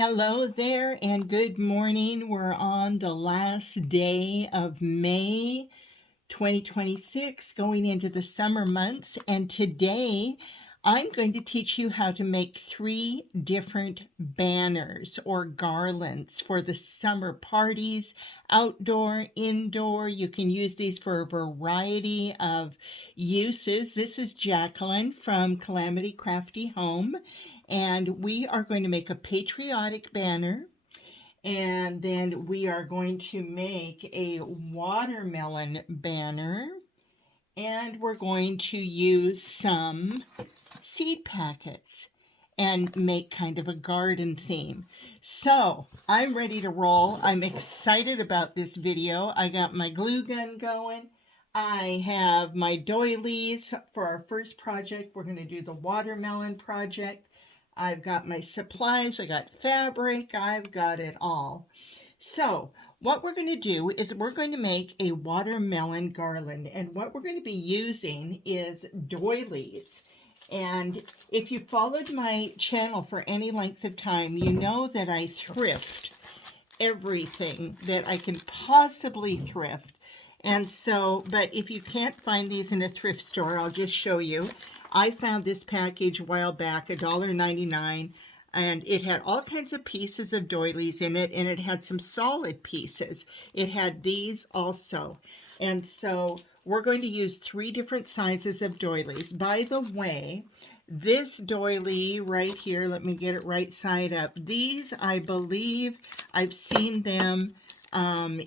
Hello there and good morning. We're on the last day of May 2026, going into the summer months. And today I'm going to teach you how to make 3 different banners or garlands for the summer parties, outdoor, indoor. You can use these for a variety of uses. This is Jacqueline from Calamity Crafty Home, and we are going to make a patriotic banner, and then we are going to make a watermelon banner, and we're going to use some seed packets and make kind of a garden theme. So I'm ready to roll. I'm excited about this video. I got my glue gun going. I have my doilies for our first project. We're going to do the watermelon project. I've got my supplies, I got fabric, I've got it all. So what we're going to do is we're going to make a watermelon garland, and what we're going to be using is doilies. And if you followed my channel for any length of time, you know that I thrift everything that I can possibly thrift. And so, but if you can't find these in a thrift store, I'll just show you. I found this package a while back, $1.99, and it had all kinds of pieces of doilies in it, and it had some solid pieces. It had these also. And so we're going to use 3 different sizes of doilies. By the way, this doily right here, let me get it right side up. These, I believe, I've seen them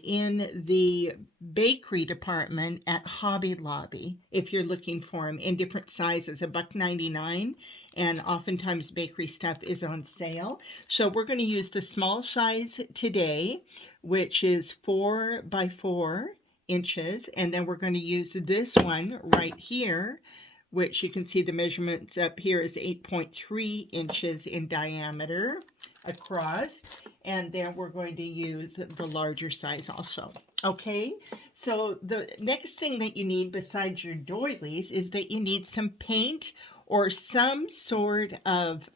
in the bakery department at Hobby Lobby, if you're looking for them in different sizes, $1.99, and oftentimes bakery stuff is on sale. So we're going to use the small size today, which is 4 by 4 inches, and then we're going to use this one right here, which you can see the measurements up here is 8.3 inches in diameter across, and then we're going to use the larger size also. Okay, so the next thing that you need besides your doilies is that you need some paint or some sort of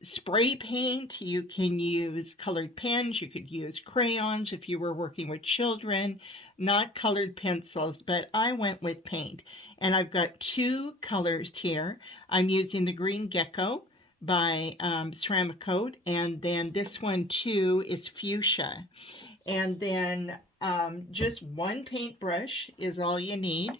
spray paint. You can use colored pens, you could use crayons if you were working with children, not colored pencils, but I went with paint. And I've got 2 colors here. I'm using the Green Gecko by Ceramic Coat, and then this one too is fuchsia. And then just 1 paintbrush is all you need.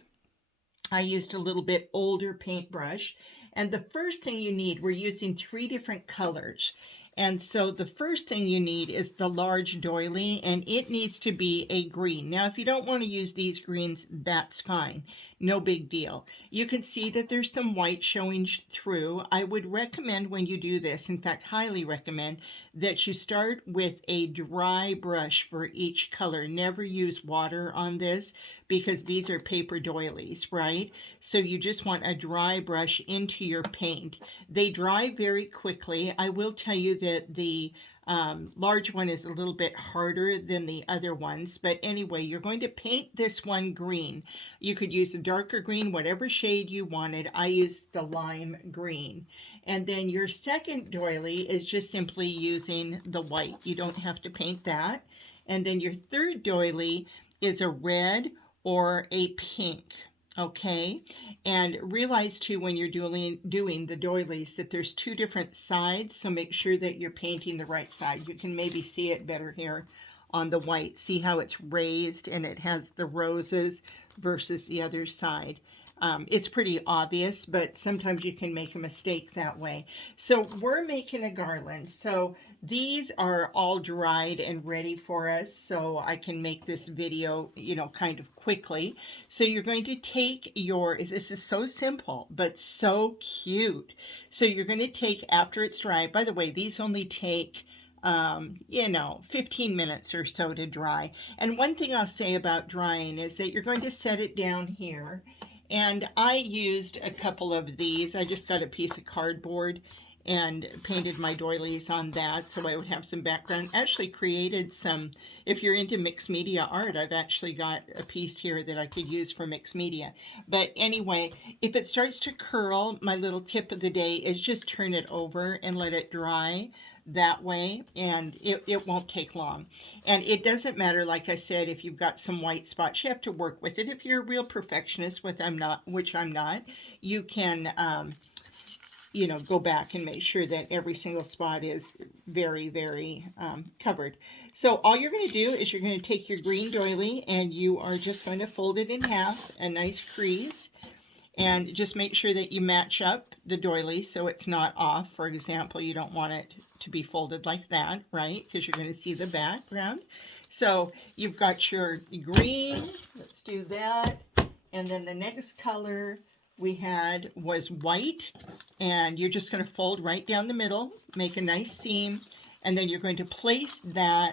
I used a little bit older paintbrush. And the first thing you need, we're using 3 different colors. And so the first thing you need is the large doily, and it needs to be a green. Now, if you don't want to use these greens, that's fine. No big deal. You can see that there's some white showing through. I would recommend when you do this, in fact, highly recommend, that you start with a dry brush for each color. Never use water on this because these are paper doilies, right? So you just want a dry brush into your paint. They dry very quickly. I will tell you that the large one is a little bit harder than the other ones, but anyway, you're going to paint this one green. You could use a darker green, whatever shade you wanted. I used the lime green. And then your second doily is just simply using the white. You don't have to paint that. And then your third doily is a red or a pink. Okay, and realize too when you're doing the doilies that there's 2 different sides, so make sure that you're painting the right side. You can maybe see it better here on the white. See how it's raised and it has the roses versus the other side. It's pretty obvious, but sometimes you can make a mistake that way. So we're making a garland. So these are all dried and ready for us, so I can make this video, kind of quickly. So you're going to take this is so simple, but so cute. So you're going to take, after it's dry, by the way, these only take 15 minutes or so to dry. And one thing I'll say about drying is that you're going to set it down here. And I used a couple of these. I just got a piece of cardboard and painted my doilies on that so I would have some background. Actually created some, if you're into mixed media art, I've actually got a piece here that I could use for mixed media. But anyway, if it starts to curl, my little tip of the day is just turn it over and let it dry. that way, and it won't take long. And it doesn't matter, like I said, if you've got some white spots, you have to work with it. If you're a real perfectionist, which I'm not, you can go back and make sure that every single spot is very, very covered. So all you're going to do is you're going to take your green doily and you are just going to fold it in half, a nice crease, and just make sure that you match up the doily so it's not off. For example, you don't want it to be folded like that, right? Because you're going to see the background. So you've got your green. Let's do that. And then the next color we had was white. And you're just going to fold right down the middle, make a nice seam, and then you're going to place that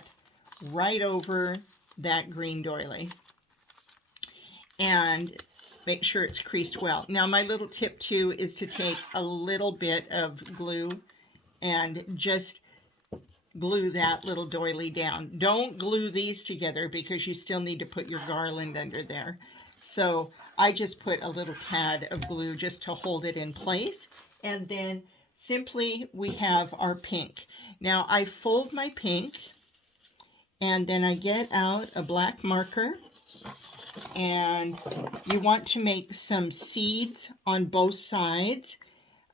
right over that green doily. And make sure it's creased well. Now my little tip too is to take a little bit of glue and just glue that little doily down. Don't glue these together because you still need to put your garland under there. So I just put a little tad of glue just to hold it in place. And then simply we have our pink. Now I fold my pink and then I get out a black marker, and you want to make some seeds on both sides.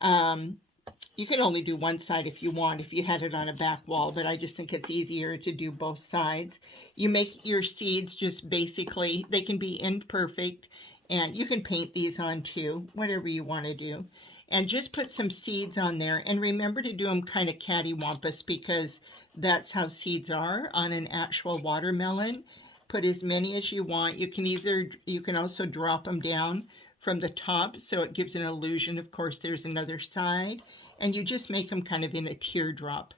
You can only do one side if you want, if you had it on a back wall, but I just think it's easier to do both sides. You make your seeds just basically, they can be imperfect, and you can paint these on too, whatever you want to do. And just put some seeds on there, and remember to do them kind of cattywampus because that's how seeds are on an actual watermelon. Put as many as you want. You can also drop them down from the top so it gives an illusion. Of course, there's another side, and you just make them kind of in a teardrop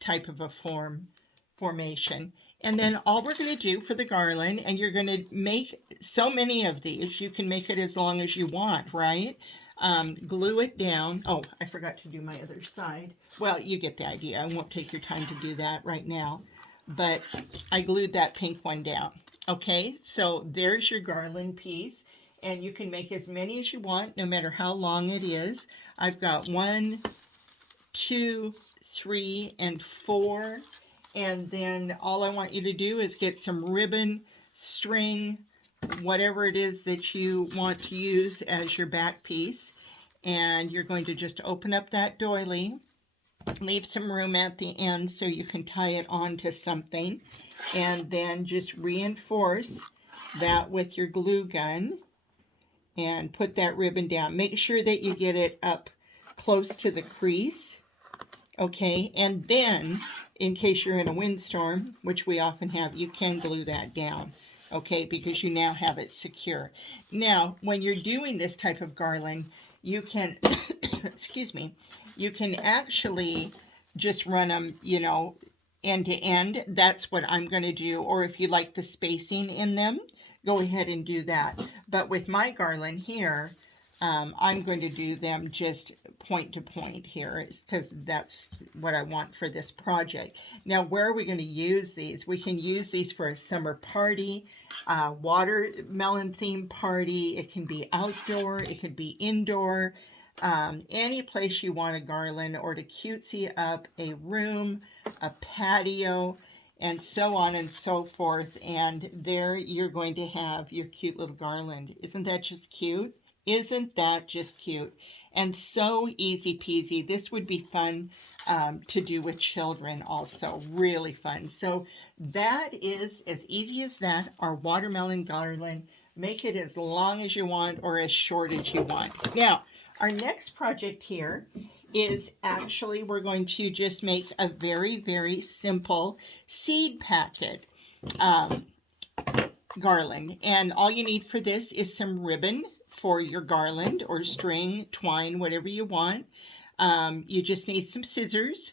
type of a formation. And then all we're going to do for the garland, and you're going to make so many of these, you can make it as long as you want, right? Glue it down. Oh, I forgot to do my other side. Well, you get the idea. I won't take your time to do that right now. But I glued that pink one down. Okay, so there's your garland piece, and you can make as many as you want, no matter how long it is. I've got 1, 2, 3, and 4, and then all I want you to do is get some ribbon, string, whatever it is that you want to use as your back piece, and you're going to just open up that doily. Leave some room at the end so you can tie it onto something, and then just reinforce that with your glue gun and put that ribbon down. Make sure that you get it up close to the crease, okay? And then, in case you're in a windstorm, which we often have, you can glue that down, okay, because you now have it secure. Now, when you're doing this type of garland, you can, excuse me, you can actually just run them, end to end. That's what I'm going to do. Or if you like the spacing in them, go ahead and do that. But with my garland here, I'm going to do them just point to point here because that's what I want for this project. Now, where are we going to use these? We can use these for a summer party, watermelon themed party. It can be outdoor. It could be indoor. Any place you want a garland, or to cutesy up a room, a patio, and so on and so forth. And there you're going to have your cute little garland. Isn't that just cute? Isn't that just cute? And so easy peasy. This would be fun to do with children also. Really fun. So that is as easy as that, our watermelon garland. Make it as long as you want or as short as you want. Now, our next project here is actually we're going to just make a very, very simple seed packet garland. And all you need for this is some ribbon for your garland or string, twine, whatever you want. You just need some scissors.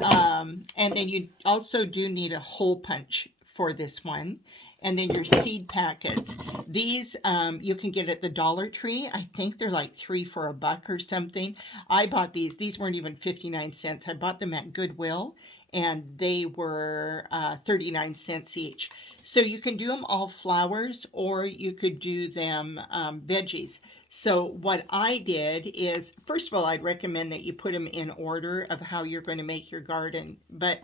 And then you also do need a hole punch for this one. And then your seed packets. These you can get at the Dollar Tree. I think they're like 3 for $1 or something. I bought these. These weren't even 59 cents. I bought them at Goodwill, and they were 39 cents each. So you can do them all flowers, or you could do them veggies. So what I did is, first of all, I'd recommend that you put them in order of how you're going to make your garland. But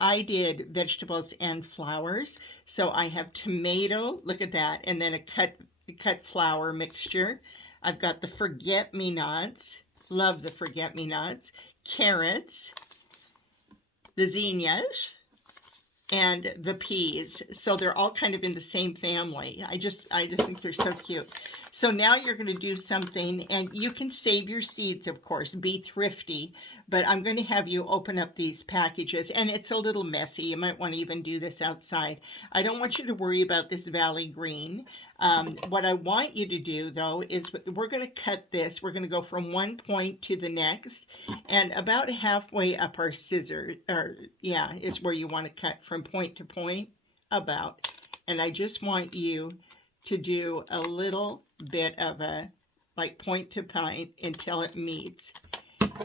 I did vegetables and flowers. So I have tomato, look at that, and then a cut flower mixture. I've got the forget-me-nots, love the forget-me-nots, carrots, the zinnias, and the peas. So they're all kind of in the same family. I just think they're so cute. So now you're going to do something, and you can save your seeds, of course, be thrifty, but I'm going to have you open up these packages, and it's a little messy. You might want to even do this outside. I don't want you to worry about this Valley Green. What I want you to do, though, is we're going to cut this. We're going to go from one point to the next, and about halfway up our scissors, is where you want to cut from point to point, about. And I just want you to do a little bit of a, like, point to point until it meets.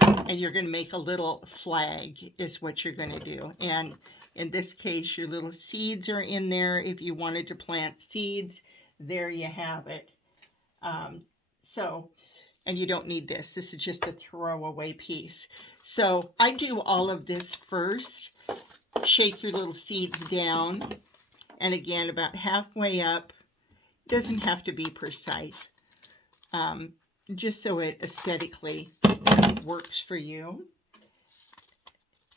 And you're going to make a little flag is what you're going to do. And in this case, your little seeds are in there. If you wanted to plant seeds, there you have it. And you don't need this. This is just a throwaway piece. So I do all of this first. Shake your little seeds down. And again, about halfway up. Doesn't have to be precise. Just so it aesthetically works for you.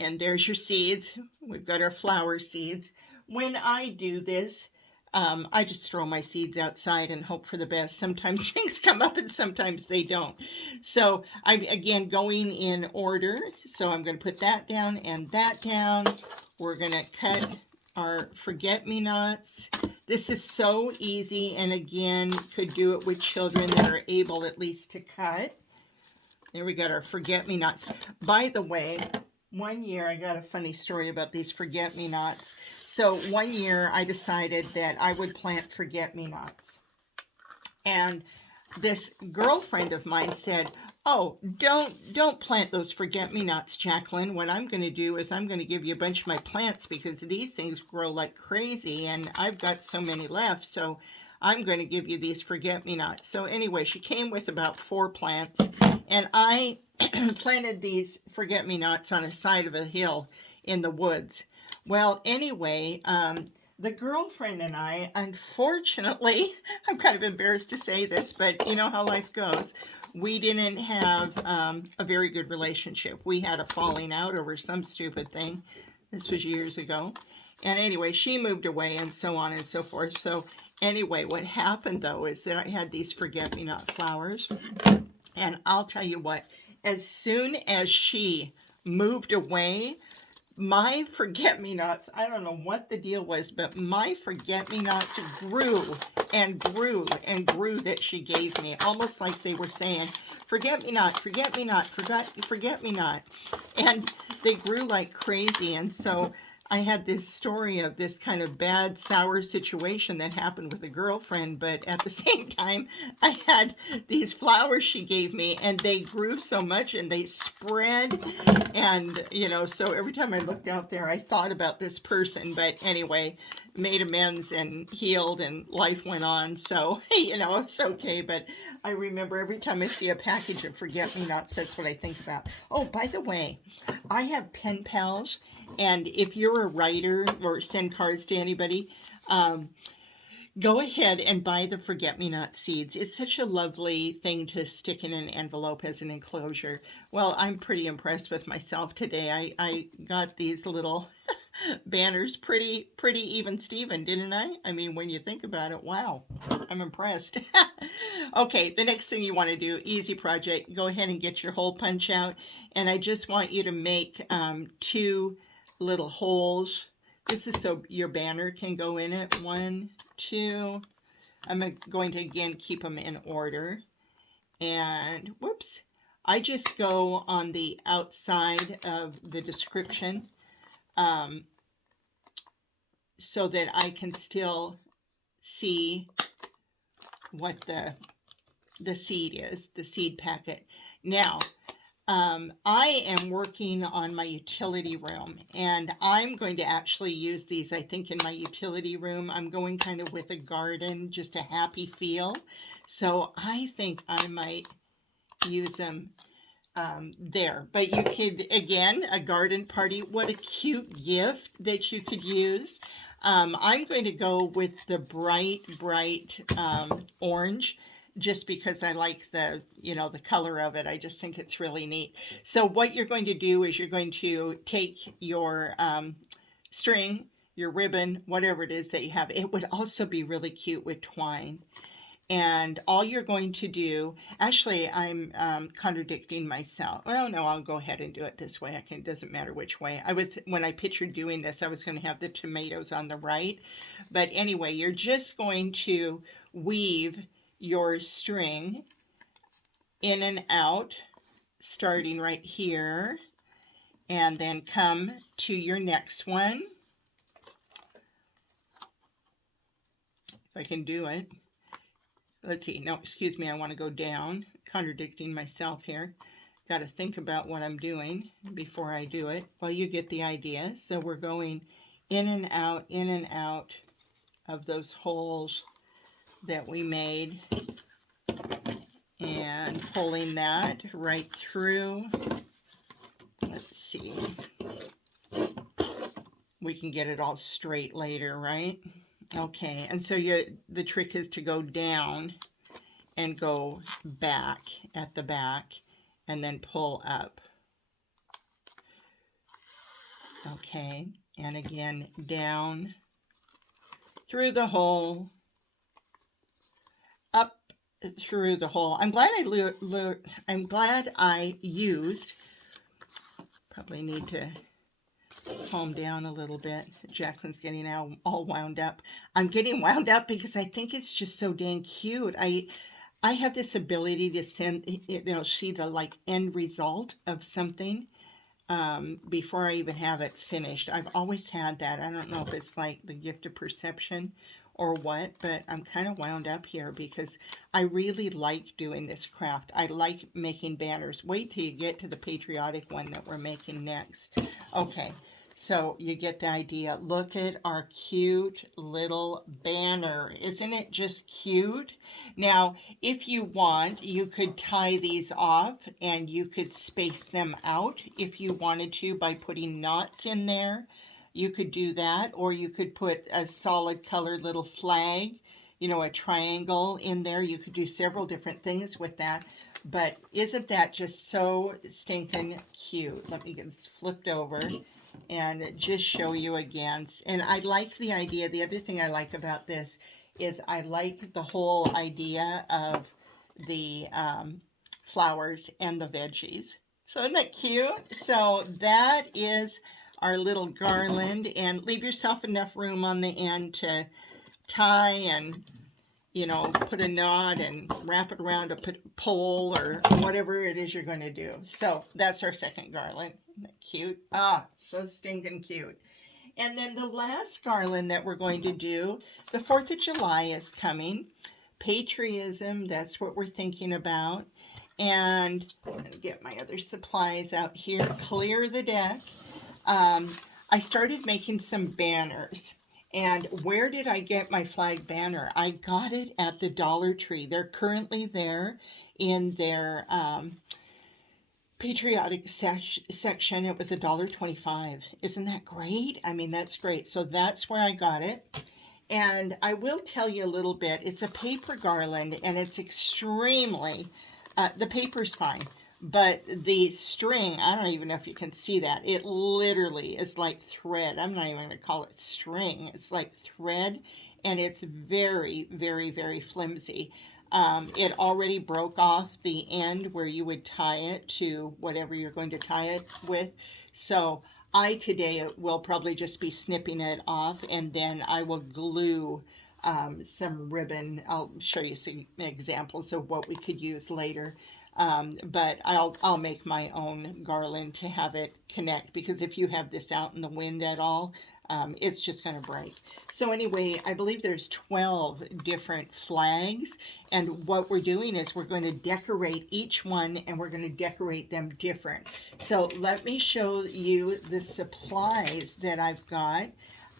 And there's your seeds. We've got our flower seeds. When I do this, I just throw my seeds outside and hope for the best. Sometimes things come up and sometimes they don't. So I'm, again, going in order. So I'm going to put that down and that down. We're going to cut our forget-me-nots. This is so easy, and again, could do it with children that are able at least to cut. There we got our forget-me-nots. By the way, one year, I got a funny story about these forget-me-nots. So one year, I decided that I would plant forget-me-nots. And this girlfriend of mine said, "Oh, don't plant those forget-me-nots, Jacqueline. What I'm going to do is I'm going to give you a bunch of my plants because these things grow like crazy and I've got so many left, so I'm going to give you these forget-me-nots." So anyway, she came with about 4 plants, and I planted these forget-me-nots on the side of a hill in the woods. Well, anyway, the girlfriend and I, unfortunately, I'm kind of embarrassed to say this, but you know how life goes. We didn't have a very good relationship. We had a falling out over some stupid thing. This was years ago. And anyway, she moved away and so on and so forth. So anyway, what happened, though, is that I had these forget-me-not flowers. And I'll tell you what, as soon as she moved away, my forget-me-nots, I don't know what the deal was, but my forget-me-nots grew and grew and grew that she gave me, almost like they were saying, forget-me-not, forget-me-not, forget-me-not. And they grew like crazy. And so I had this story of this kind of bad, sour situation that happened with a girlfriend, but at the same time, I had these flowers she gave me, and they grew so much, and they spread, and, you know, so every time I looked out there, I thought about this person, but anyway, made amends and healed, and life went on, so, you know, it's okay, but I remember every time I see a package of forget-me-nots, that's what I think about. Oh, by the way, I have pen pals, and if you're a writer or send cards to anybody, go ahead and buy the forget-me-not seeds. It's such a lovely thing to stick in an envelope as an enclosure. Well, I'm pretty impressed with myself today. I got these little banners pretty even Steven, didn't I? I mean, when you think about it, wow, I'm impressed. Okay, the next thing you want to do, easy project, go ahead and get your hole punch out. And I just want you to make 2 little holes. This is so your banner can go in it. 1, 2. I'm going to again keep them in order. And whoops, I just go on the outside of the description so that I can still see what the seed is, the seed packet. Now, I am working on my utility room, and I'm going to actually use these, I think, in my utility room. I'm going kind of with a garden, just a happy feel. So I think I might use them there. But you could, again, a garden party, what a cute gift that you could use. I'm going to go with the bright orange, just because I like the, the color of it. I just think it's really neat. So what you're going to do is you're going to take your string, your ribbon, whatever it is that you have. It would also be really cute with twine. And all you're going to do, actually, I'm contradicting myself. Well, no, I'll go ahead and do it this way. It doesn't matter which way. When I pictured doing this, I was going to have the tomatoes on the right. But anyway, you're just going to weave your string in and out, starting right here, and then come to your next one. If I can do it. Let's see. No, excuse me. I want to go down. Contradicting myself here. Got to think about what I'm doing before I do it. Well, you get the idea. So we're going in and out of those holes that we made, and pulling that right through. Let's see. We can get it all straight later, right? Okay, and so the trick is to go down and go back at the back, and then pull up. Okay, and again, down through the hole, up through the hole. I'm glad I used, probably need to calm down a little bit. Jacqueline's getting all wound up. I'm getting wound up because I think it's just so dang cute. I have this ability to see the end result of something before I even have it finished. I've always had that. I don't know if it's like the gift of perception or what, but I'm kind of wound up here because I really like doing this craft. I like making banners. Wait till you get to the patriotic one that we're making next. Okay. So you get the idea. Look at our cute little banner. Isn't it just cute? Now, if you want, you could tie these off and you could space them out if you wanted to by putting knots in there. You could do that, or you could put a solid colored little flag, a triangle in there. You could do several different things with that. But isn't that just so stinking cute? Let me get this flipped over and just show you again. And I like the idea. The other thing I like about this is I like the whole idea of the flowers and the veggies. So isn't that cute? So that is our little garland, and leave yourself enough room on the end to tie and put a knot and wrap it around a pole or whatever it is you're going to do. So that's our second garland. Isn't that cute? Ah, so stinking cute. And then the last garland that we're going to do, the 4th of July is coming. Patriotism, that's what we're thinking about. And I'm going to get my other supplies out here, clear the deck. I started making some banners. And where did I get my flag banner? I got it at the Dollar Tree. They're currently there in their patriotic section. It was $1.25. Isn't that great? I mean, that's great. So that's where I got it. And I will tell you a little bit. It's a paper garland, and it's extremely, the paper's fine. But the string, I don't even know if you can see that. It literally is like thread. I'm not even going to call it string. It's like thread, and it's very, very, very flimsy. It already broke off the end where you would tie it to whatever you're going to tie it with. So I today will probably just be snipping it off, and then I will glue some ribbon. I'll show you some examples of what we could use later. But I'll make my own garland to have it connect, because if you have this out in the wind at all, it's just going to break. So anyway, I believe there's 12 different flags, and what we're doing is we're going to decorate each one, and we're going to decorate them different. So let me show you the supplies that I've got.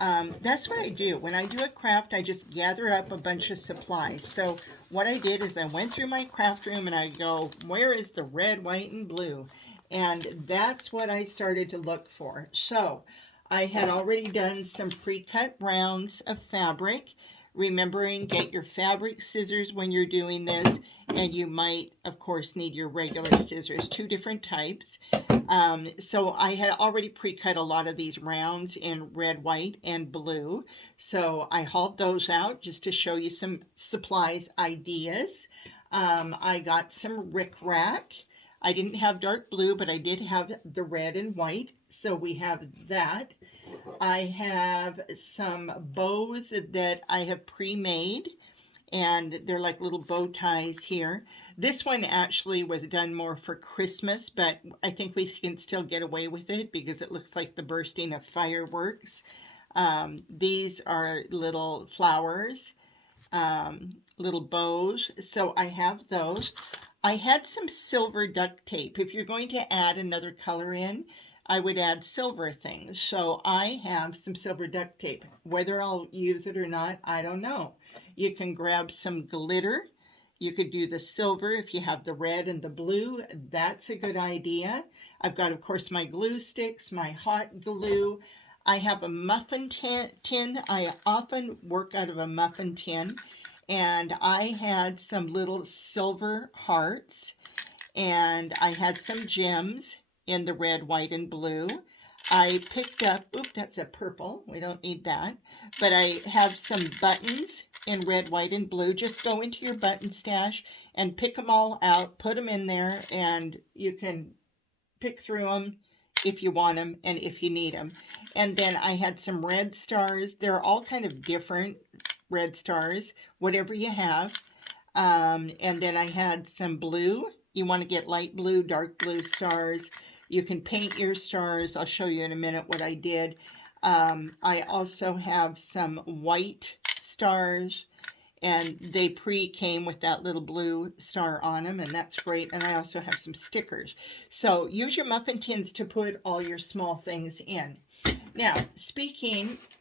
That's what I do. When I do a craft, I just gather up a bunch of supplies. So what I did is I went through my craft room and I go, where is the red, white, and blue? And that's what I started to look for. So I had already done some pre-cut rounds of fabric. Remembering, get your fabric scissors when you're doing this, and you might, of course, need your regular scissors, 2 different types. So I had already pre-cut a lot of these rounds in red, white, and blue. So I hauled those out just to show you some supplies ideas. I got some rickrack. I didn't have dark blue, but I did have the red and white. So we have that. I have some bows that I have pre-made, and they're like little bow ties here. This one actually was done more for Christmas, but I think we can still get away with it because it looks like the bursting of fireworks. These are little flowers, little bows, so I have those. I had some silver duct tape. If you're going to add another color in, I would add silver things. So I have some silver duct tape. Whether I'll use it or not, I don't know. You can grab some glitter. You could do the silver if you have the red and the blue. That's a good idea. I've got, of course, my glue sticks, my hot glue. I have a muffin tin. I often work out of a muffin tin. And I had some little silver hearts. And I had some gems in the red, white, and blue. I picked up, oops, that's a purple. We don't need that. But I have some buttons in red, white, and blue. Just go into your button stash and pick them all out, put them in there, and you can pick through them if you want them and if you need them. And then I had some red stars. They're all kind of different red stars, whatever you have. And then I had some blue. You want to get light blue, dark blue stars. You can paint your stars. I'll show you in a minute what I did. I also have some white stars, and they came with that little blue star on them, and that's great. And I also have some stickers. So use your muffin tins to put all your small things in. Now,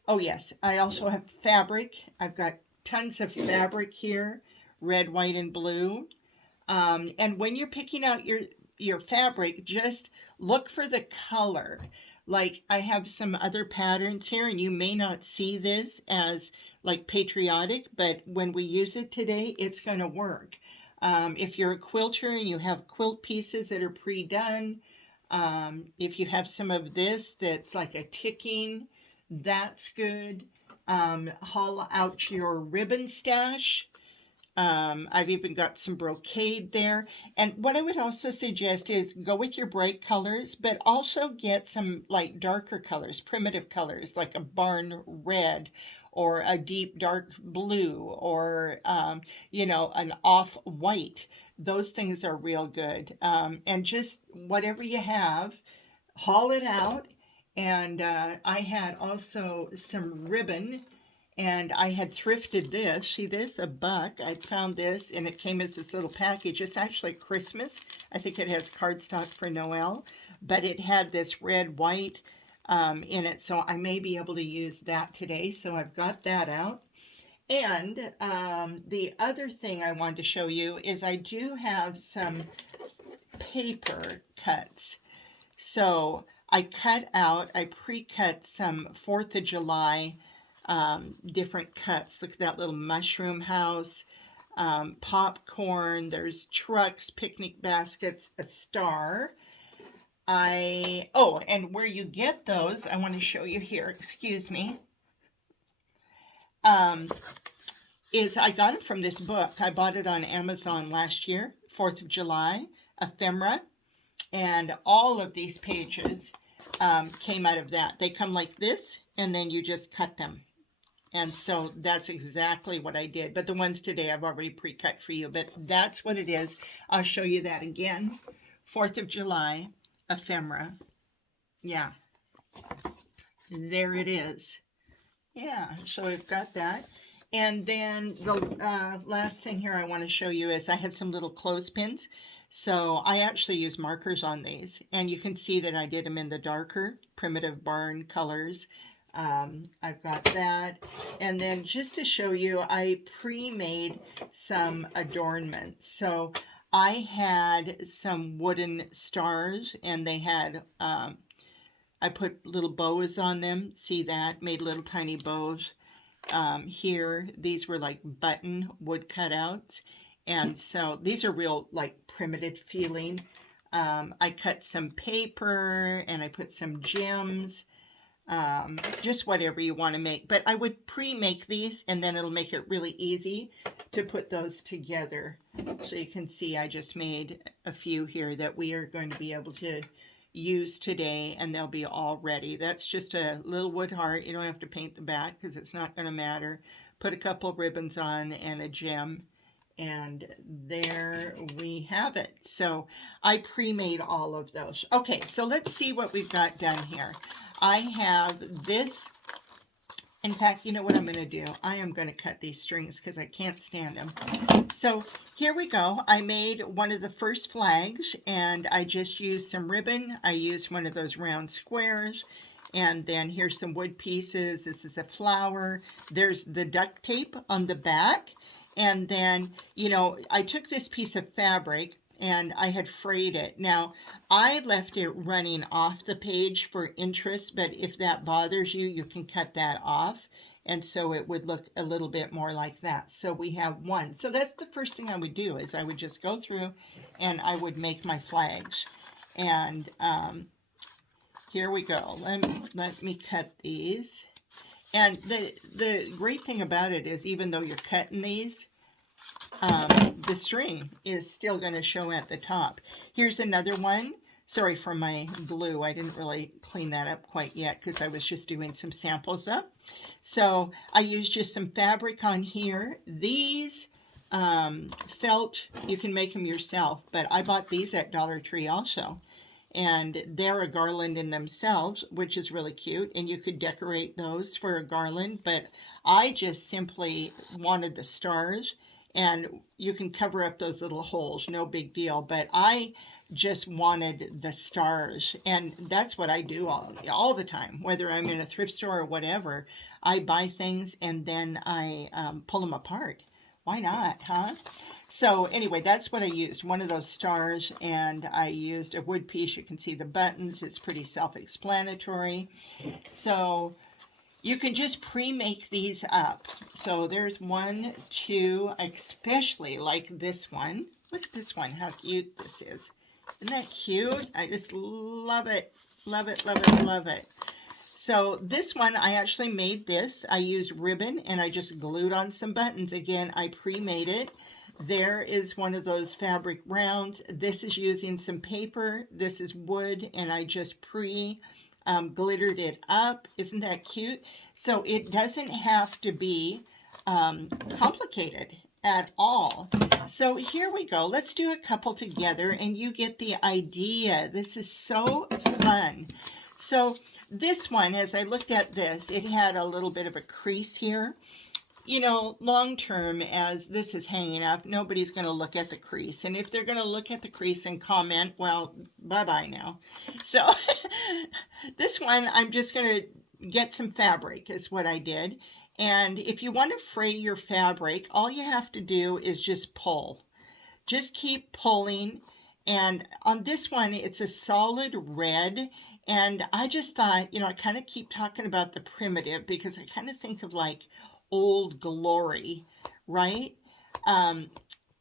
oh yes, I also have fabric. I've got tons of fabric here, red, white, and blue. And when you're picking out your fabric, just look for the color. Like I have some other patterns here, and you may not see this as like patriotic, but when we use it today, it's going to work. If you're a quilter and you have quilt pieces that are pre-done, if you have some of this that's like a ticking, that's good. Haul out your ribbon stash. I've even got some brocade there. And what I would also suggest is go with your bright colors, but also get some like darker colors, primitive colors, like a barn red or a deep dark blue or, an off white. Those things are real good. And just whatever you have, haul it out. And I had also some ribbon, and I had thrifted this. See this? A $1. I found this, and it came as this little package. It's actually Christmas. I think it has cardstock for Noel, but it had this red, white in it, so I may be able to use that today. So I've got that out. And the other thing I wanted to show you is I do have some paper cuts. So I pre-cut some 4th of July different cuts. Look at that little mushroom house, popcorn, there's trucks, picnic baskets, a star. And where you get those, I want to show you here, excuse me, is I got it from this book. I bought it on Amazon last year, 4th of July, ephemera. And all of these pages came out of that. They come like this, and then you just cut them. And so that's exactly what I did. But the ones today I've already pre-cut for you, but that's what it is. I'll show you that again. 4th of July, ephemera. Yeah, there it is. Yeah, so we've got that. And then the last thing here I want to show you is I had some little clothespins. So I actually use markers on these. And you can see that I did them in the darker primitive barn colors. I've got that. And then just to show you, I pre-made some adornments. So I had some wooden stars, and they had I put little bows on them. See that? Made little tiny bows. Here, these were like button wood cutouts. And so these are real like primitive feeling. I cut some paper and I put some gems. Just whatever you want to make. But I would pre-make these, and then it'll make it really easy to put those together. So you can see I just made a few here that we are going to be able to use today, and they'll be all ready. That's just a little wood heart. You don't have to paint the back because it's not going to matter. Put a couple ribbons on and a gem, and there we have it. So I pre-made all of those. Okay, so let's see what we've got done here. I have this. In fact, you know what I'm going to do? I am going to cut these strings because I can't stand them. So here we go. I made one of the first flags, and I just used some ribbon. I used one of those round squares. And then here's some wood pieces. This is a flower. There's the duct tape on the back. And then, you know, I took this piece of fabric and I had frayed it. Now, I left it running off the page for interest, but if that bothers you, you can cut that off. And so it would look a little bit more like that. So we have one. So that's the first thing I would do is I would just go through and I would make my flags. And here we go. Let me cut these. And the great thing about it is even though you're cutting these, the string is still going to show at the top. Here's another one. Sorry for my glue. I didn't really clean that up quite yet because I was just doing some samples up. So I used just some fabric on here. These felt, you can make them yourself, but I bought these at Dollar Tree also. And they're a garland in themselves, which is really cute. And you could decorate those for a garland. But I just simply wanted the stars. And you can cover up those little holes, no big deal. But I just wanted the stars. And that's what I do all the time. Whether I'm in a thrift store or whatever, I buy things and then I pull them apart. Why not, huh? So anyway, that's what I used, one of those stars, and I used a wood piece. You can see the buttons. It's pretty self-explanatory. So you can just pre-make these up. So there's 1, 2, I especially like this one. Look at this one, how cute this is. Isn't that cute? I just love it. Love it, love it, love it. So this one, I actually made this. I used ribbon and I just glued on some buttons. Again, I pre-made it. There is one of those fabric rounds. This is using some paper. This is wood, and I just glittered it up. Isn't that cute? So it doesn't have to be complicated at all. So here we go. Let's do a couple together, and you get the idea. This is so fun. So this one, as I looked at this, it had a little bit of a crease here. You know, long term, as this is hanging up, nobody's going to look at the crease. And if they're going to look at the crease and comment, well, bye-bye now. So this one, I'm just going to get some fabric is what I did. And if you want to fray your fabric, all you have to do is just pull. Just keep pulling. And on this one, it's a solid red. And I just thought, you know, I kind of keep talking about the primitive because I kind of think of like Old Glory, right? And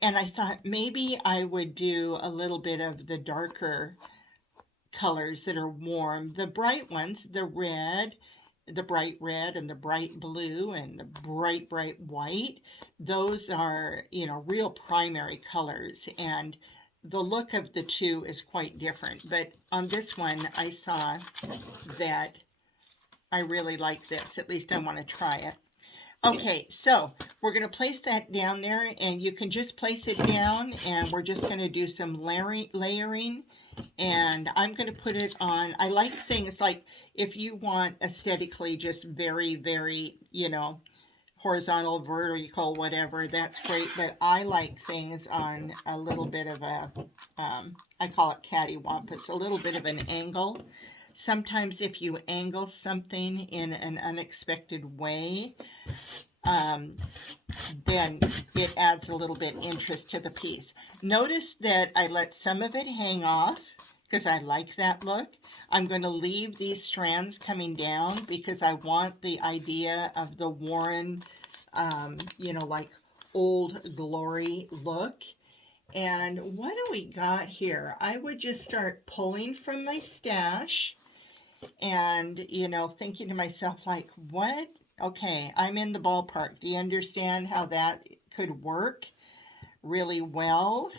I thought maybe I would do a little bit of the darker colors that are warm. The bright ones, the red, the bright red and the bright blue and the bright, bright white, those are, you know, real primary colors. And the look of the two is quite different. But on this one, I saw that I really like this. At least I want to try it. Okay, so we're going to place that down there, and you can just place it down, and we're just going to do some layering, and I'm going to put it on. I like things like, if you want aesthetically just very, very, horizontal, vertical, whatever, that's great, but I like things on a little bit of a, I call it cattywampus, a little bit of an angle. Sometimes if you angle something in an unexpected way, um, then it adds a little bit interest to the piece. Notice that I let some of it hang off because I like that look. I'm going to leave these strands coming down because I want the idea of the Warren, like old glory look. And what do we got here? I would just start pulling from my stash and, thinking to myself, like, what? Okay, I'm in the ballpark. Do you understand how that could work really well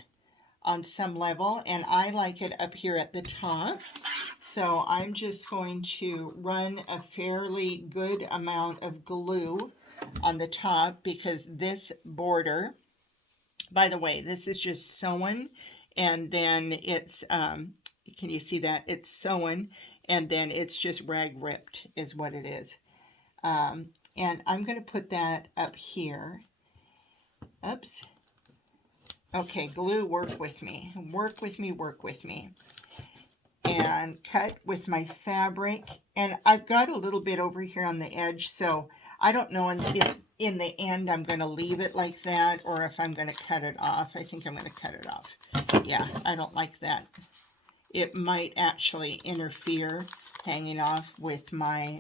on some level? And I like it up here at the top. So I'm just going to run a fairly good amount of glue on the top because this border, by the way, this is just sewn, and then it's, can you see that? It's sewn, and then it's just rag ripped is what it is. And I'm going to put that up here. Oops. Okay, glue, work with me. Work with me, work with me. And cut with my fabric. And I've got a little bit over here on the edge, so I don't know if in the end I'm going to leave it like that or if I'm going to cut it off. I think I'm going to cut it off. Yeah, I don't like that. It might actually interfere hanging off with my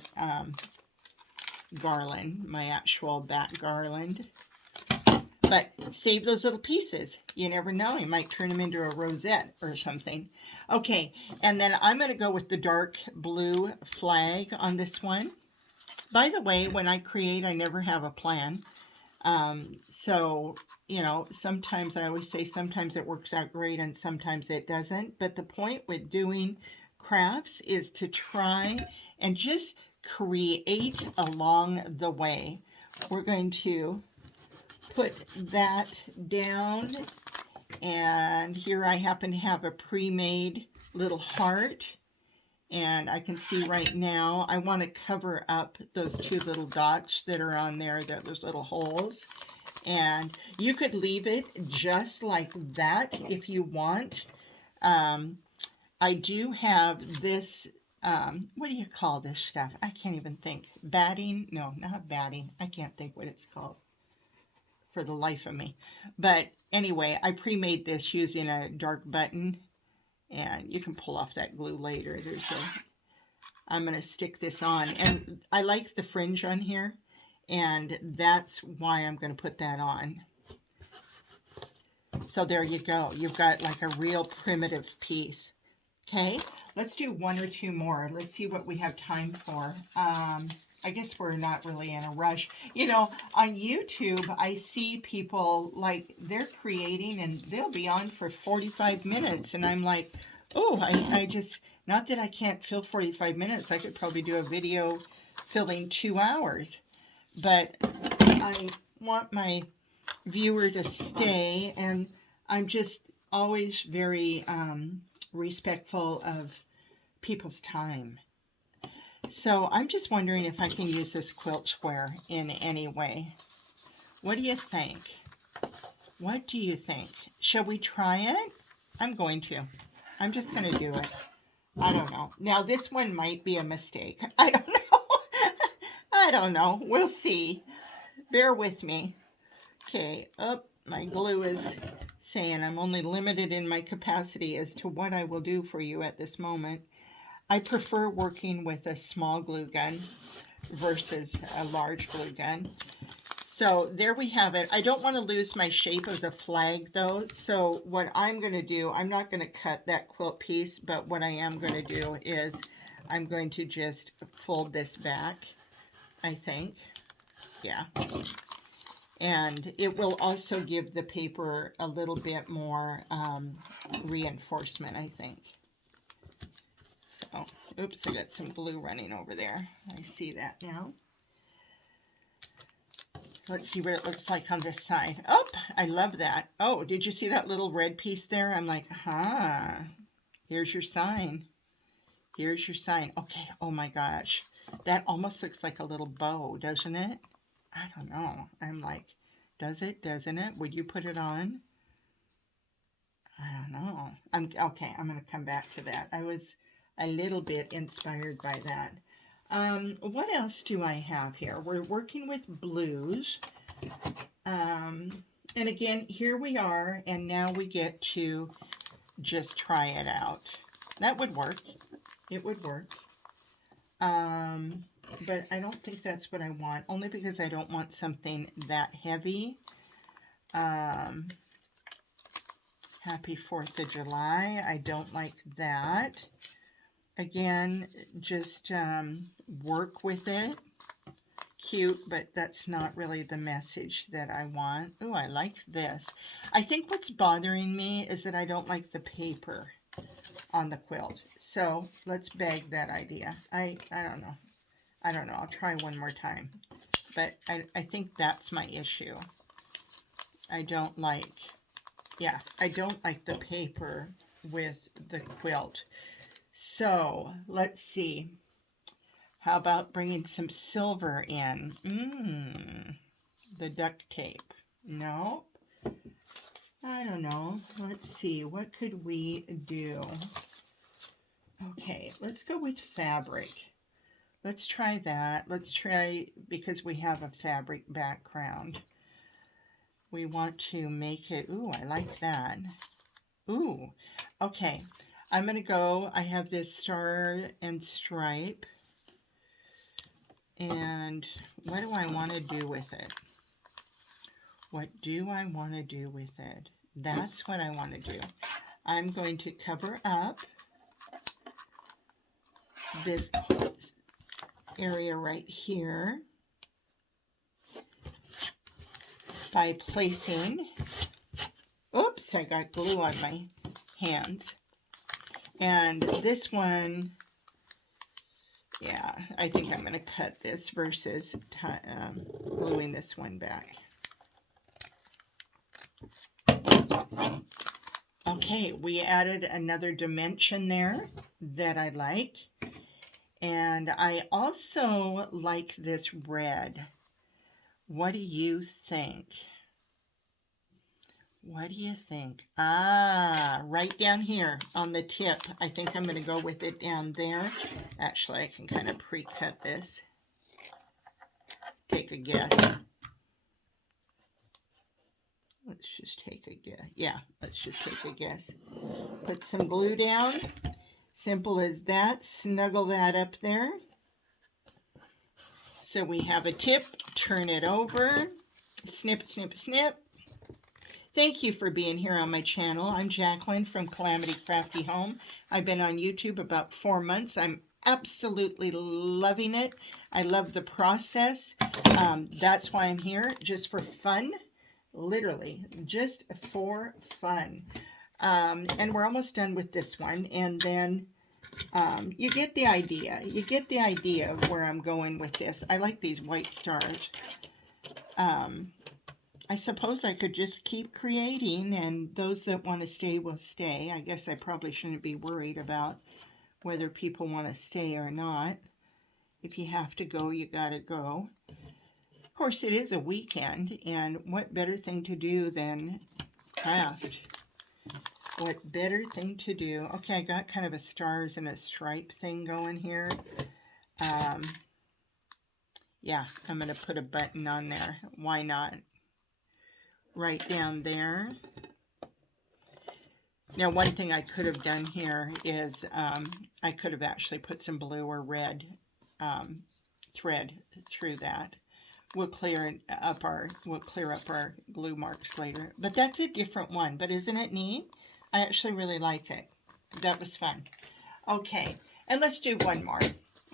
garland, my actual back garland. But save those little pieces. You never know. You might turn them into a rosette or something. Okay, and then I'm going to go with the dark blue flag on this one. By the way, when I create, I never have a plan. So, sometimes I always say sometimes it works out great and sometimes it doesn't. But the point with doing crafts is to try and just create along the way. We're going to put that down, and here I happen to have a pre-made little heart, and I can see right now I want to cover up those two little dots that are on there, those little holes. And you could leave it just like that if you want. I do have this, what do you call this stuff? I can't even think. Batting? No, not batting. I can't think what it's called for the life of me. But anyway, I pre-made this using a dark button, and you can pull off that glue later. I'm going to stick this on, and I like the fringe on here, and that's why I'm going to put that on. So there you go. You've got like a real primitive piece. Okay, let's do one or two more. Let's see what we have time for. I guess we're not really in a rush. On YouTube, I see people like they're creating and they'll be on for 45 minutes. And I'm like, oh, I just, not that I can't fill 45 minutes. I could probably do a video filling 2 hours. But I want my viewer to stay, and I'm just always very respectful of people's time. So I'm just wondering if I can use this quilt square in any way. What do you think? What do you think? Shall we try it? I'm going to. I'm just going to do it. I don't know. Now this one might be a mistake. I don't know. I don't know. We'll see. Bear with me. Okay, my glue is saying I'm only limited in my capacity as to what I will do for you at this moment. I prefer working with a small glue gun versus a large glue gun. So there we have it. I don't want to lose my shape of the flag though. So what I'm going to do, I'm not going to cut that quilt piece, but what I am going to do is I'm going to just fold this back, I think. Yeah. And it will also give the paper a little bit more reinforcement, I think. So, oops, I got some glue running over there. I see that now. Let's see what it looks like on this side. Oh, I love that. Oh, did you see that little red piece there? I'm like, here's your sign. Here's your sign. Okay, oh my gosh. That almost looks like a little bow, doesn't it? I don't know. I'm like, does it, doesn't it? Would you put it on? I don't know. Okay, I'm going to come back to that. I was a little bit inspired by that. What else do I have here? We're working with blues. And again, here we are, and now we get to just try it out. That would work. It would work. But I don't think that's what I want, only because I don't want something that heavy. Happy 4th of July. I don't like that. Again, just work with it. Cute, but that's not really the message that I want. Oh, I like this. I think what's bothering me is that I don't like the paper on the quilt. So let's bag that idea. I don't know. I don't know. I'll try one more time. But I think that's my issue. I don't like the paper with the quilt. So let's see. How about bringing some silver in? The duct tape. No. I don't know. Let's see. What could we do? Okay, let's go with fabric. Let's try that. Let's try, because we have a fabric background. We want to make it, ooh, I like that. Ooh, okay. I'm going to go, I have this star and stripe. And what do I want to do with it? What do I want to do with it? That's what I want to do. I'm going to cover up this area right here by placing, oops, I got glue on my hands. And this one, yeah, I think I'm going to cut this versus gluing this one back. Okay, we added another dimension there that I like. And I also like this red. What do you think? What do you think? Right down here on the tip. I think I'm going to go with it down there. Actually, I can kind of pre-cut this. Take a guess. Let's just take a guess. Yeah, let's just take a guess. Put some glue down. Simple as that. Snuggle that up there. So we have a tip. Turn it over. Snip, snip, snip. Thank you for being here on my channel. I'm Jacqueline from Calamity Crafty Home. I've been on YouTube about 4 months. I'm absolutely loving it. I love the process. That's why I'm here, just for fun. Literally, just for fun. And we're almost done with this one. And then you get the idea. You get the idea of where I'm going with this. I like these white stars. I suppose I could just keep creating, and those that want to stay will stay. I guess I probably shouldn't be worried about whether people want to stay or not. If you have to go, you gotta go. Of course, it is a weekend, and what better thing to do than craft? What better thing to do? Okay, I got kind of a stars and a stripe thing going here. Yeah, I'm going to put a button on there. Why not? Right down there. Now, one thing I could have done here is I could have actually put some blue or red thread through that. We'll clear up our glue marks later. But that's a different one. But isn't it neat? I actually really like it. That was fun. Okay, and let's do one more.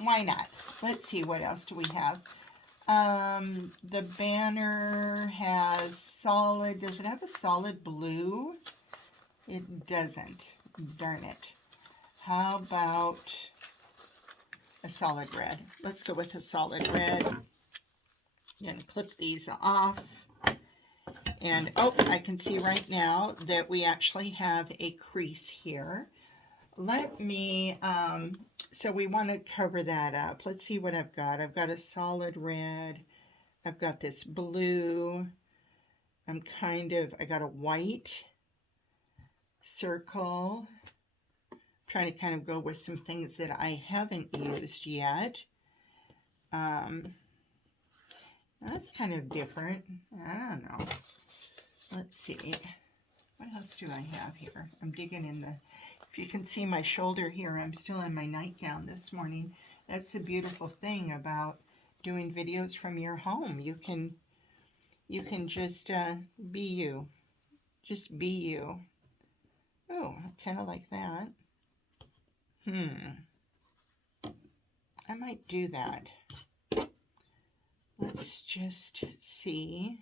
Why not? Let's see, what else do we have? The banner has solid, does it have a solid blue? It doesn't. Darn it. How about a solid red? Let's go with a solid red. I'm going to clip these off. And, oh, I can see right now that we actually have a crease here. Let me, so we want to cover that up. Let's see what I've got. I've got a solid red. I've got this blue. I got a white circle. I'm trying to kind of go with some things that I haven't used yet. That's kind of different. I don't know. Let's see. What else do I have here? I'm digging in the, if you can see my shoulder here, I'm still in my nightgown this morning. That's the beautiful thing about doing videos from your home. You can just be you. Just be you. Oh, kind of like that. I might do that. Let's just see.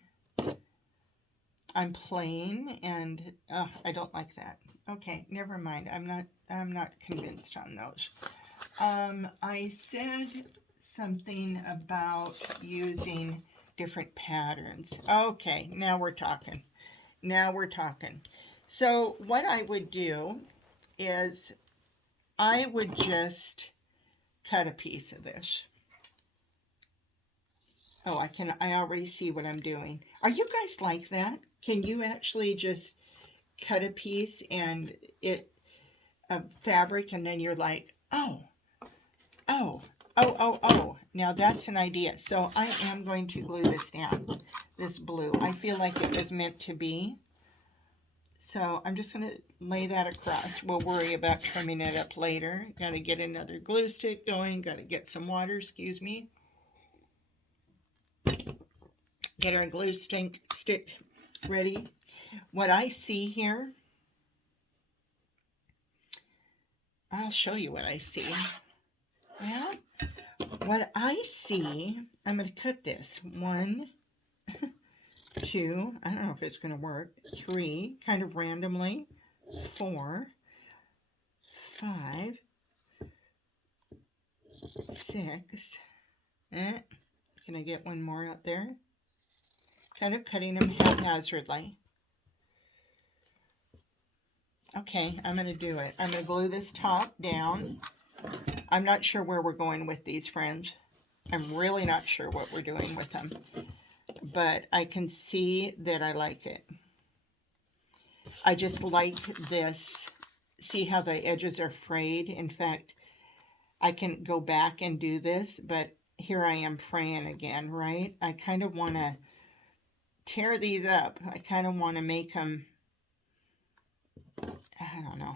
I'm plain and I don't like that. Okay, never mind. I'm not convinced on those. I said something about using different patterns. Okay, now we're talking. Now we're talking. So what I would do is I would just cut a piece of this. Oh, I already see what I'm doing. Are you guys like that? Can you actually just cut a piece and of fabric and then you're like, oh. Now that's an idea. So I am going to glue this down, this blue. I feel like it was meant to be. So I'm just going to lay that across. We'll worry about trimming it up later. Got to get another glue stick going. Got to get some water, excuse me. Get our glue stick ready. What I see here, I'll show you what I see. Well, what I see, I'm going to cut this. 1, 2, I don't know if it's going to work. 3, kind of randomly. 4, 5, 6. Can I get one more out there? Kind of cutting them haphazardly. Okay, I'm going to do it. I'm going to glue this top down. I'm not sure where we're going with these, friends. I'm really not sure what we're doing with them. But I can see that I like it. I just like this. See how the edges are frayed? In fact, I can go back and do this, but here I am fraying again, right? I kind of want to tear these up. I kind of want to make them, I don't know,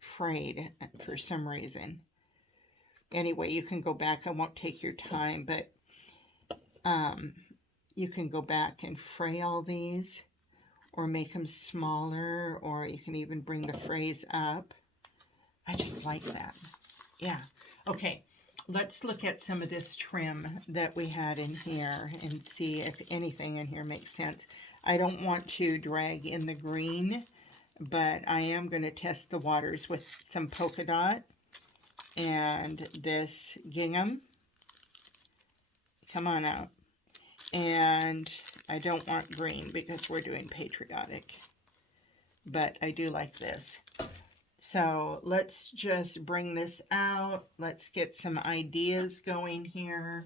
frayed for some reason. Anyway, you can go back. I won't take your time, but you can go back and fray all these or make them smaller, or you can even bring the frays up. I just like that. Yeah. Okay, let's look at some of this trim that we had in here and see if anything in here makes sense. I don't want to drag in the green, but I am going to test the waters with some polka dot and this gingham. Come on out. And I don't want green because we're doing patriotic, but I do like this. So let's just bring this out. Let's get some ideas going here.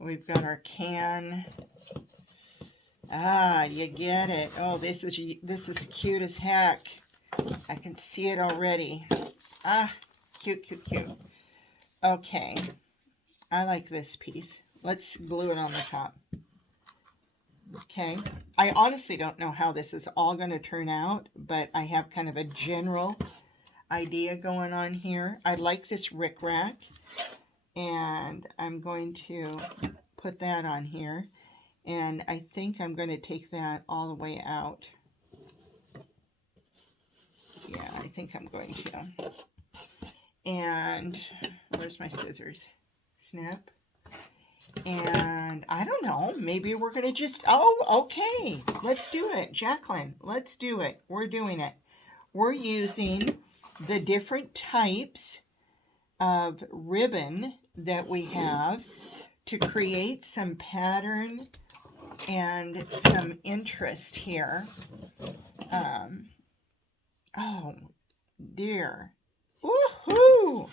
We've got our can. Ah, you get it. Oh, this is cute as heck. I can see it already. Ah, cute, cute, cute. Okay, I like this piece. Let's glue it on the top. Okay, I honestly don't know how this is all going to turn out, but I have kind of a general idea going on here. I like this rickrack, and I'm going to put that on here, and I think I'm going to take that all the way out. Yeah, I think I'm going to. And where's my scissors? Snap. And I don't know, maybe we're going to just, oh, okay, let's do it. Jacqueline, let's do it. We're doing it. We're using the different types of ribbon that we have to create some pattern and some interest here. Oh dear. Woohoo!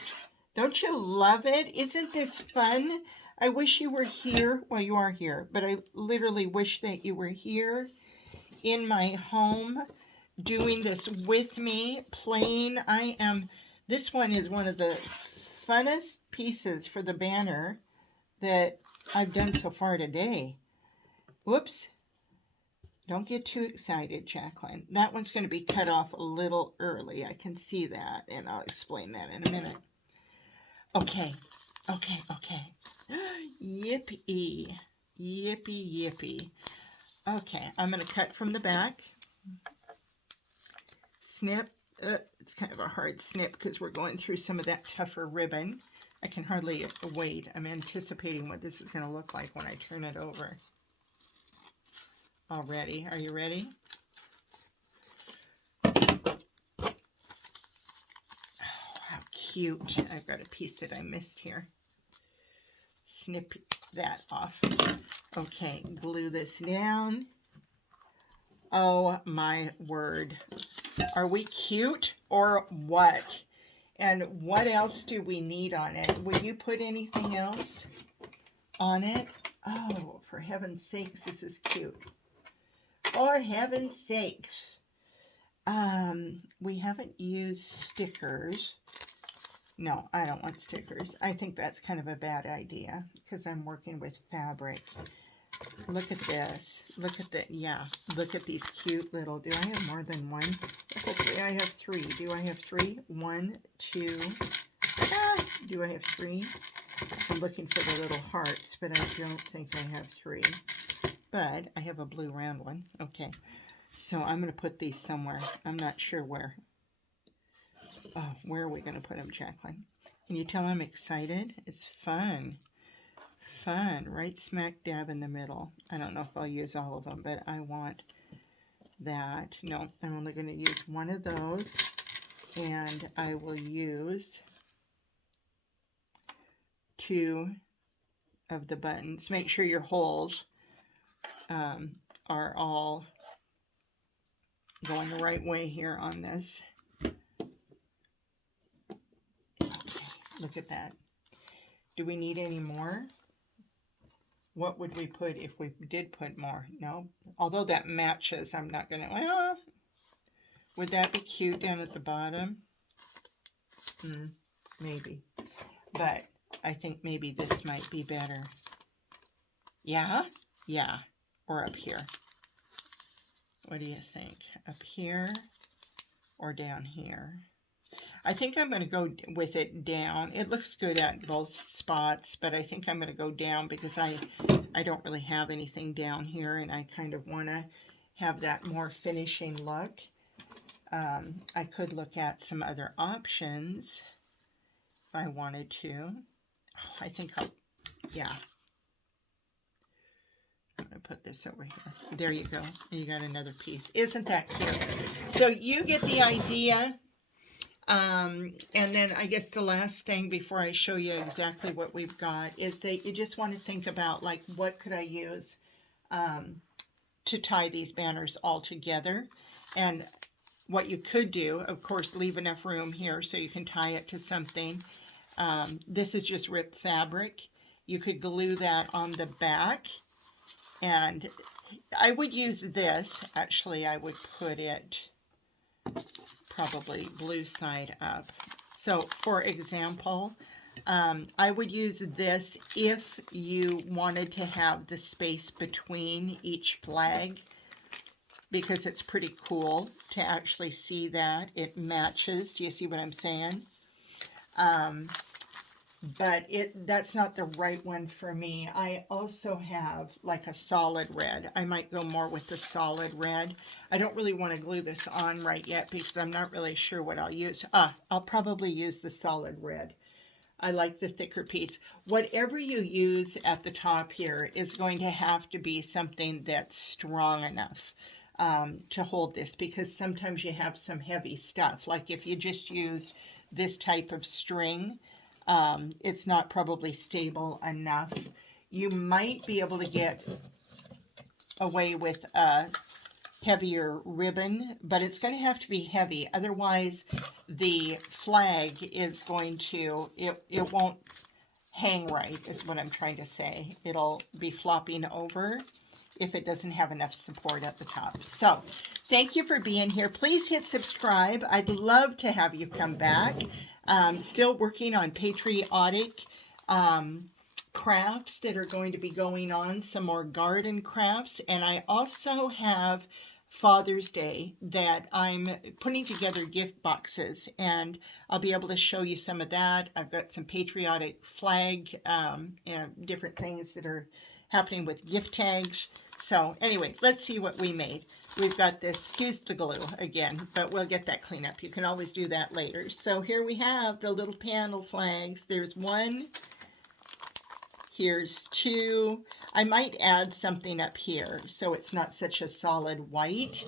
Don't you love it? Isn't this fun? I wish you were here. Well, you are here, but I literally wish that you were here in my home doing this with me, playing. This one is one of the funnest pieces for the banner that I've done so far today. Whoops. Don't get too excited, Jacqueline. That one's going to be cut off a little early. I can see that, and I'll explain that in a minute. Okay. Yippee. Yippee. Okay, I'm going to cut from the back. Snip. It's kind of a hard snip because we're going through some of that tougher ribbon. I can hardly wait. I'm anticipating what this is going to look like when I turn it over. Already. Are you ready? Oh, how cute. I've got a piece that I missed here. Snip that off. Okay, glue this down. Oh my word. Are we cute or what? And what else do we need on it? Would you put anything else on it? Oh, for heaven's sakes, this is cute. For heaven's sakes. We haven't used stickers. No, I don't want stickers. I think that's kind of a bad idea because I'm working with fabric. Look at this. Look at look at these cute little, do I have more than one? Hopefully I have 3. Do I have 3? 1, 2, do I have 3? I'm looking for the little hearts, but I don't think I have 3. But I have a blue round one. Okay, so I'm going to put these somewhere. I'm not sure where. Oh, where are we going to put them, Jacqueline? Can you tell I'm excited? It's fun. Fun, right smack dab in the middle. I don't know if I'll use all of them, but I want that. No, I'm only going to use one of those, and I will use 2 of the buttons. Make sure your holes are all going the right way here on this. Okay, look at that. Do we need any more? What would we put if we did put more? No. Although that matches, I'm not going to... Well, would that be cute down at the bottom? Maybe. But I think maybe this might be better. Yeah? Yeah. Or up here. What do you think? Up here or down here? I think I'm going to go with it down. It looks good at both spots, but I think I'm going to go down because I don't really have anything down here, and I kind of want to have that more finishing look. I could look at some other options if I wanted to. Oh, I think yeah. I'm going to put this over here. There you go. You got another piece. Isn't that cute? So you get the idea. And then I guess the last thing before I show you exactly what we've got is that you just want to think about, like, what could I use to tie these banners all together. And what you could do, of course, leave enough room here so you can tie it to something. This is just ripped fabric. You could glue that on the back. And I would use this. Actually, I would put it probably blue side up. So, for example, I would use this if you wanted to have the space between each flag, because it's pretty cool to actually see that it matches. Do you see what I'm saying? But that's not the right one for me. I also have like a solid red. I might go more with the solid red. I don't really want to glue this on right yet because I'm not really sure what I'll use. I'll probably use the solid red. I like the thicker piece. Whatever you use at the top here is going to have to be something that's strong enough to hold this, because sometimes you have some heavy stuff. Like if you just use this type of string, it's not probably stable enough. you might be able to get away with a heavier ribbon, but it's going to have to be heavy. Otherwise, the flag is going to, it won't hang right, is what I'm trying to say. It'll be flopping over if it doesn't have enough support at the top. So, thank you for being here. Please hit subscribe. I'd love to have you come back. Still working on patriotic crafts that are going to be going on, some more garden crafts, and I also have Father's Day that I'm putting together gift boxes, and I'll be able to show you some of that. I've got some patriotic flag and different things that are happening with gift tags. So anyway, let's see what we made. We've got this, here's the glue again, but we'll get that clean up. You can always do that later. So here we have the little panel flags. There's one. Here's two. I might add something up here so it's not such a solid white.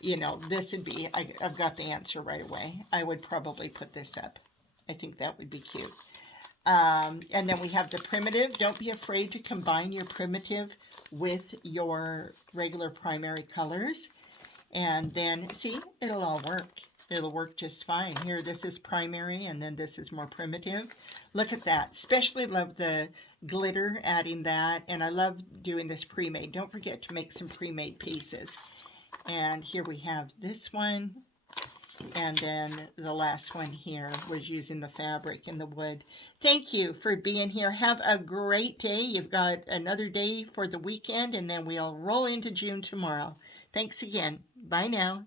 You know, this would be, I've got the answer right away. I would probably put this up. I think that would be cute. And then we have the primitive. Don't be afraid to combine your primitive with your regular primary colors. And then, see, it'll all work. It'll work just fine. Here, this is primary, and then this is more primitive. Look at that. Especially love the glitter, adding that. And I love doing this pre-made. Don't forget to make some pre-made pieces. And here we have this one. And then the last one here was using the fabric and the wood. Thank you for being here. Have a great day. You've got another day for the weekend, and then we'll roll into June tomorrow. Thanks again. Bye now.